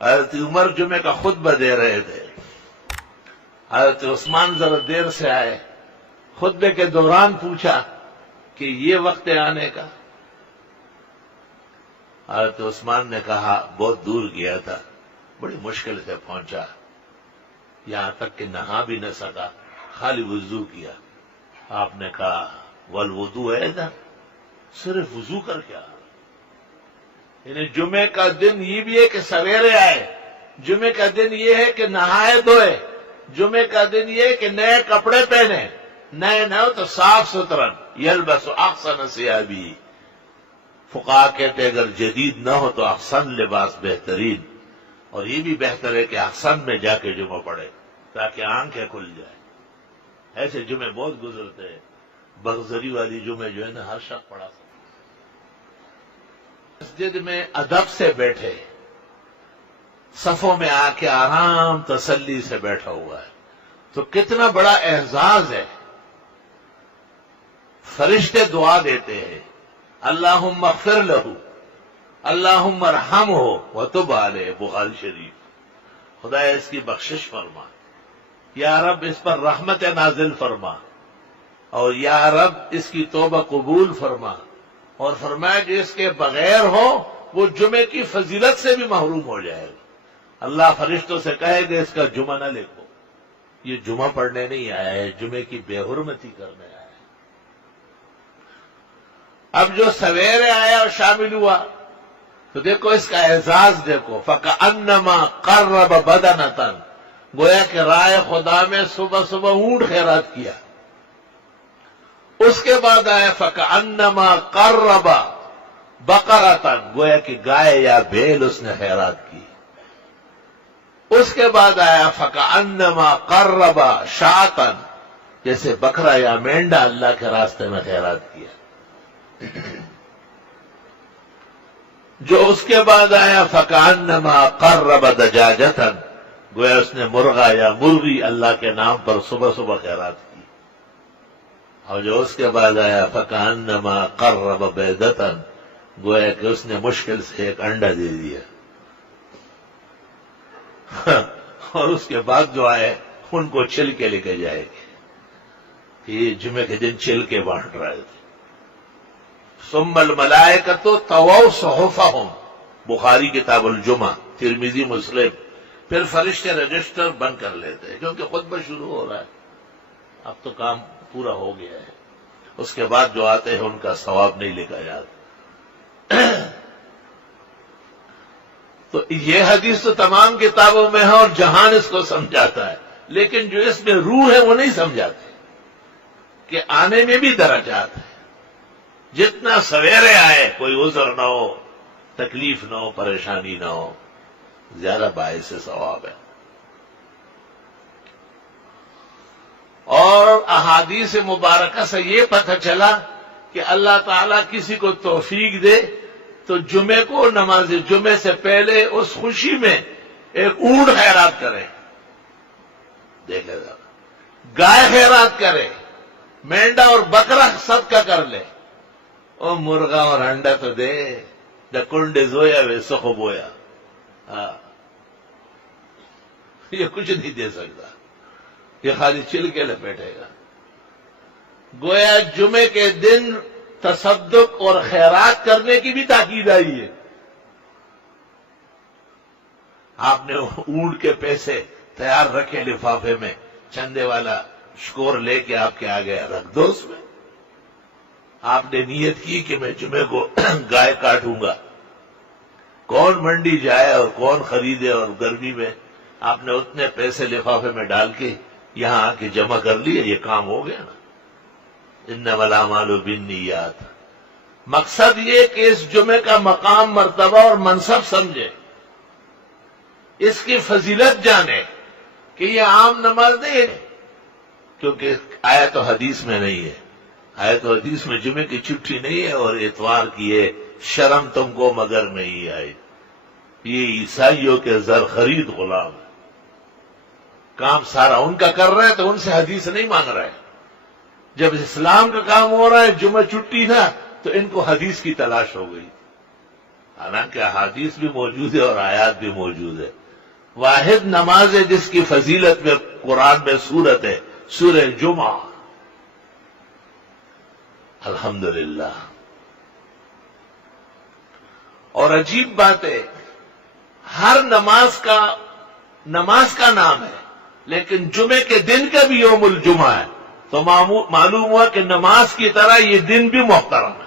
حضرت عمر جمعے کا خطبہ دے رہے تھے، حضرت عثمان ذرا دیر سے آئے، خطبے کے دوران پوچھا کہ یہ وقت ہے آنے کا؟ حضرت عثمان نے کہا بہت دور گیا تھا، بڑی مشکل سے پہنچا، یہاں تک کہ نہا بھی نہ سکا، خالی وضو کیا۔ آپ نے کہا والوضو ہے ادھر، صرف وضو کر کے آ رہا۔ یعنی جمعے کا دن یہ بھی ہے کہ سویرے آئے، جمعے کا دن یہ ہے کہ نہائے دھوئے، جمعے کا دن یہ ہے کہ نئے کپڑے پہنے، نئے نہ ہو تو صاف ستھرا، یلبس احسن ثیابہ۔ فقہا کہتے اگر جدید نہ ہو تو احسن لباس بہترین، اور یہ بھی بہتر ہے کہ احسن میں جا کے جمعہ پڑھے تاکہ آنکھیں کھل جائے۔ ایسے جمعے بہت گزرتے ہیں، بغزری والی جمعے جو ہے نا ہر شخص پڑھا سکتا۔ مسجد میں ادب سے بیٹھے، صفوں میں آ کے آرام تسلی سے بیٹھا ہوا ہے تو کتنا بڑا اعزاز ہے۔ فرشتے دعا دیتے ہیں اللہم اغفر لہ، اللہم ارحمہ وتب علیہ، بخاری شریف۔ خدا اس کی بخشش فرما، یا رب اس پر رحمت نازل فرما، اور یا رب اس کی توبہ قبول فرما، اور فرمایا کہ اس کے بغیر ہو وہ جمعے کی فضیلت سے بھی محروم ہو جائے گا۔ اللہ فرشتوں سے کہے گا اس کا جمعہ نہ لکھو، یہ جمعہ پڑھنے نہیں آیا ہے، جمعے کی بے حرمتی کرنے آیا ہے۔ اب جو سویرے آیا اور شامل ہوا تو دیکھو اس کا اعزاز دیکھو، فَكَأَنَّمَا قَرَّبَ بَدَنَةً، گویا کہ رائے خدا میں صبح صبح اونٹ خیرات کیا۔ اس کے بعد آیا فَكَأَنَّمَا قَرَّبَ بَقَرَةً، گویا کہ گائے یا بیل اس نے خیرات کی۔ اس کے بعد آیا فَكَأَنَّمَا قَرَّبَ شَاةً، جیسے بکرا یا مینڈا اللہ کے راستے میں خیرات کیا۔ جو اس کے بعد آیا فَكَأَنَّمَا قَرَّبَ دَجَاجَةً، گویا اس نے مرغا یا مرغی اللہ کے نام پر صبح صبح خیرات کی۔ اور جو اس کے بعد آیا فَكَأَنَّمَا قَرَّبَ بَيْضَةً، گویا کہ اس نے مشکل سے ایک انڈا دے دیا۔ اور اس کے بعد جو آئے ان کو چل کے لے کے جائے گے کہ یہ جمعے کے دن چل کے بانٹ رہے تھے۔ ثم الملائکۃ طووا صحفہم، بخاری کتاب الجمعہ، ترمذی مسلم۔ پھر فرشتے رجسٹر بند کر لیتے ہیں کیونکہ خطبہ شروع ہو رہا ہے، اب تو کام پورا ہو گیا ہے۔ اس کے بعد جو آتے ہیں ان کا ثواب نہیں لکھا جاتا۔ تو یہ حدیث تو تمام کتابوں میں ہے اور جہان اس کو سمجھاتا ہے، لیکن جو اس میں روح ہے وہ نہیں سمجھاتے کہ آنے میں بھی درجات ہیں۔ جتنا سویرے آئے، کوئی عذر نہ ہو، تکلیف نہ ہو، پریشانی نہ ہو، زیادہ باعث ثواب ہے۔ اور احادیث مبارکہ سے یہ پتہ چلا کہ اللہ تعالیٰ کسی کو توفیق دے تو جمعے کو نماز جمعے سے پہلے اس خوشی میں ایک اونٹ خیرات کرے، دیکھے ذرا، گائے خیرات کرے، مینڈا اور بکرا صدقہ کر لے، او مرغا اور انڈا تو دے، دا کنڈے زویا وے سخو بویا۔ ہاں، یہ کچھ نہیں دے سکتا، یہ خالی چل کے لپیٹے گا۔ گویا جمعے کے دن تصدق اور خیرات کرنے کی بھی تاکید آئی ہے۔ آپ نے اونٹ کے پیسے تیار رکھے لفافے میں، چندے والا شکور لے کے آپ کے آگے رکھ دو اس میں۔ آپ نے نیت کی کہ میں جمعے کو گائے کاٹوں گا، کون منڈی جائے اور کون خریدے، اور گرمی میں آپ نے اتنے پیسے لفافے میں ڈال کے یہاں آ کے جمع کر لیے، یہ کام ہو گیا نا۔ انما الاعمال بالنیات۔ مقصد یہ کہ اس جمعے کا مقام، مرتبہ اور منصب سمجھے، اس کی فضیلت جانے کہ یہ عام نماز نہیں ہے، کیونکہ آیت و حدیث میں نہیں ہے۔ آیت و حدیث میں جمعے کی چھٹی نہیں ہے، اور اتوار کی ہے شرم تم کو مگر نہیں آئی۔ یہ عیسائیوں کے زر خرید غلام ہے، کام سارا ان کا کر رہے تو ان سے حدیث نہیں مانگ رہے۔ جب اسلام کا کام ہو رہا ہے، جمعہ چھٹی نہ، تو ان کو حدیث کی تلاش ہو گئی۔ حالانکہ احادیث بھی موجود ہے اور آیات بھی موجود ہے. واحد نماز ہے جس کی فضیلت میں قرآن میں سورت ہے، سورہ جمعہ. الحمدللہ. اور عجیب بات ہے، ہر نماز کا نام ہے، لیکن جمعے کے دن کا بھی یوم الجمعہ ہے. تو معلوم ہوا کہ نماز کی طرح یہ دن بھی محترم ہے.